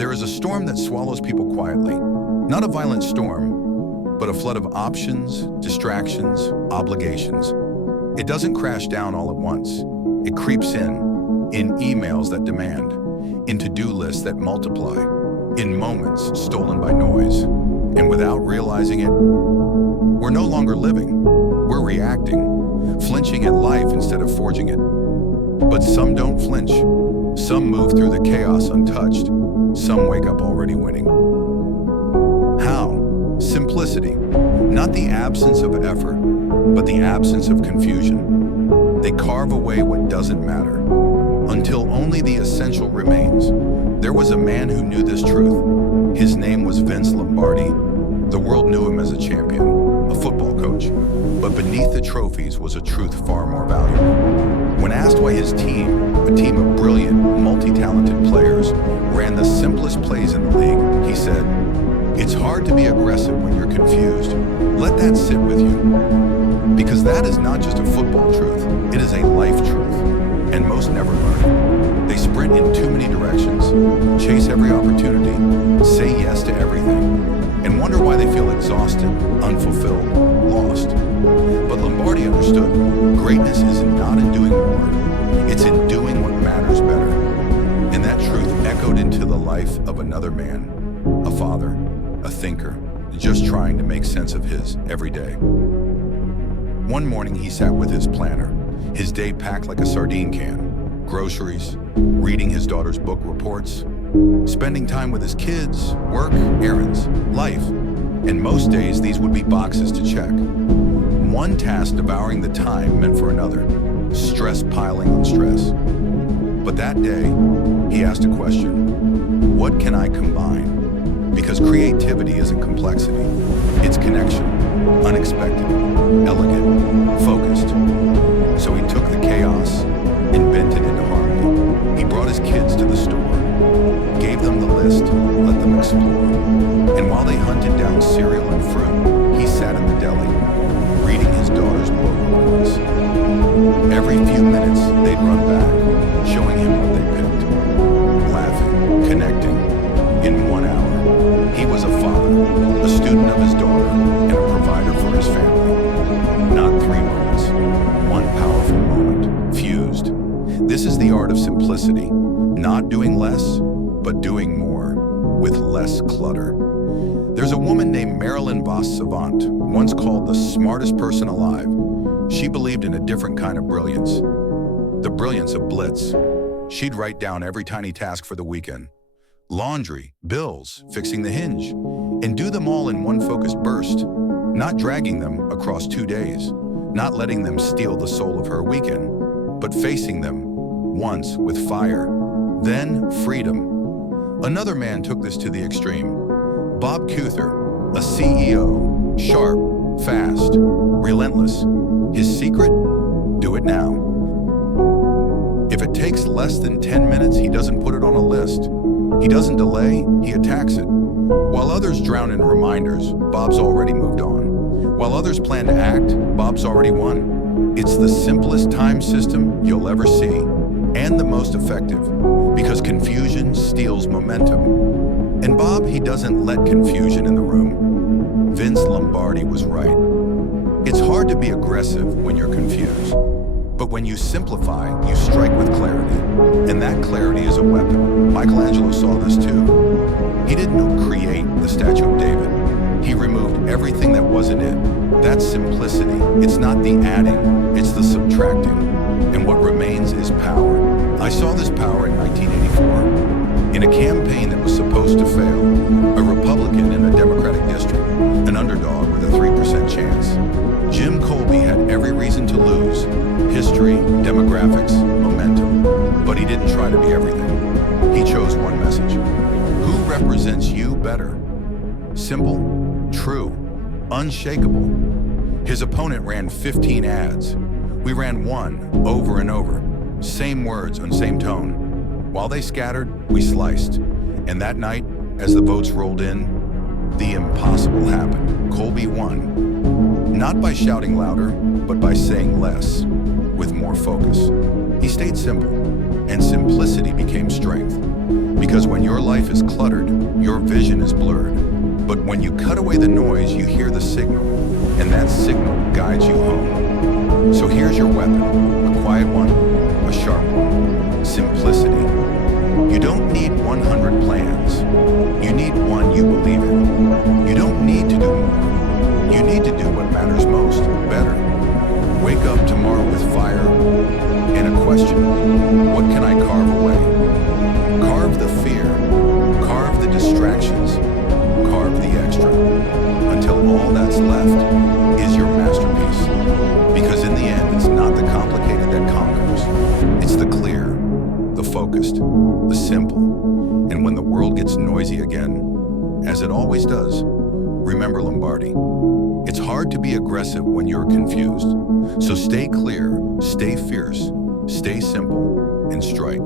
There is a storm that swallows people quietly. Not a violent storm, but a flood of options, distractions, obligations. It doesn't crash down all at once. It creeps in emails that demand, in to-do lists that multiply, in moments stolen by noise. And without realizing it, we're no longer living. We're reacting, flinching at life instead of forging it. But some don't flinch. Some move through the chaos untouched. Some wake up already winning. How? Simplicity. Not the absence of effort, but the absence of confusion. They carve away what doesn't matter, until only the essential remains. There was a man who knew this truth. His name was Vince Lombardi. The world knew him as a champion, a football coach. But beneath the trophies was a truth far more valuable. When asked why his team, a team of brilliant, multi-talented players, ran the simplest plays in the league, he said, "It's hard to be aggressive when you're confused. Let that sit with you." Because that is not just a football truth, it is a life truth, and most never learn. They sprint in too many directions, chase every opportunity, say yes to everything, and wonder why they feel exhausted, unfulfilled, lost. But Lombardi understood, greatness is not in doing more, it's in doing what matters better. And that truth echoed into the life of another man, a father, a thinker, just trying to make sense of his every day. One morning he sat with his planner, his day packed like a sardine can, groceries, reading his daughter's book reports, spending time with his kids, work, errands, life. And most days these would be boxes to check. One task devouring the time meant for another, stress piling on stress. But that day, he asked a question: what can I combine? Because creativity isn't complexity, it's connection, unexpected, elegant, focused. So he took the chaos and bent it into harmony. He brought his kids to the store, gave them the list, let them explore. And while they hunted down cereal and fruit, he sat in the deli, reading his daughter's book reports. Every few minutes, they'd run back, showing him what they picked, laughing, connecting. In 1 hour, he was a father, a student of his daughter, and a provider for his family. Not 3 moments, one powerful moment, fused. This is the art of simplicity, not doing less, but doing more, with less clutter. There's a woman named Marilyn Savant, once called the smartest person alive. She believed in a different kind of brilliance, the brilliance of blitz. She'd write down every tiny task for the weekend. Laundry, bills, fixing the hinge, and do them all in one focused burst, not dragging them across 2 days, not letting them steal the soul of her weekend, but facing them once with fire, then freedom. Another man took this to the extreme. Bob Koether, a CEO, sharp, fast, relentless. His secret? Do it now. If it takes less than 10 minutes, he doesn't put it on a list. He doesn't delay, he attacks it. While others drown in reminders, Bob's already moved on. While others plan to act, Bob's already won. It's the simplest time system you'll ever see, and the most effective, because confusion steals momentum. And Bob, he doesn't let confusion in the room. Vince Lombardi was right. It's hard to be aggressive when you're confused. But when you simplify, you strike with clarity. And that clarity is a weapon. Michelangelo saw this too. He didn't create the statue of David. He removed everything that wasn't it. That's simplicity. It's not the adding, it's the subtracting. And what remains is power. I saw this power in 1984. In a campaign that was supposed to fail, a Republican in a Democratic district, an underdog with a 3% chance. Jim Colby had every reason to lose. History, demographics, momentum. But he didn't try to be everything. He chose one message. Who represents you better? Simple, true, unshakable. His opponent ran 15 ads. We ran one over and over. Same words and same tone. While they scattered, we sliced. And that night, as the votes rolled in, the impossible happened. Colby won. Not by shouting louder, but by saying less, with more focus. He stayed simple, and simplicity became strength. Because when your life is cluttered, your vision is blurred. But when you cut away the noise, you hear the signal, and that signal guides you home. So here's your weapon, a quiet one, a sharp one: simplicity. You don't need 100 plans. You need one you believe in. You don't need to do more. You need to do what matters most, better. Wake up tomorrow with fire and a question: what can I carve away? Carve the fear, carve the distractions, carve the extra, until all that's left is your masterpiece. Because in the end, it's not the complicated that conquers. It's the clear, the focused, the simple. And when the world gets noisy again, as it always does, remember Lombardi. It's hard to be aggressive when you're confused. So stay clear, stay fierce, stay simple, and strike.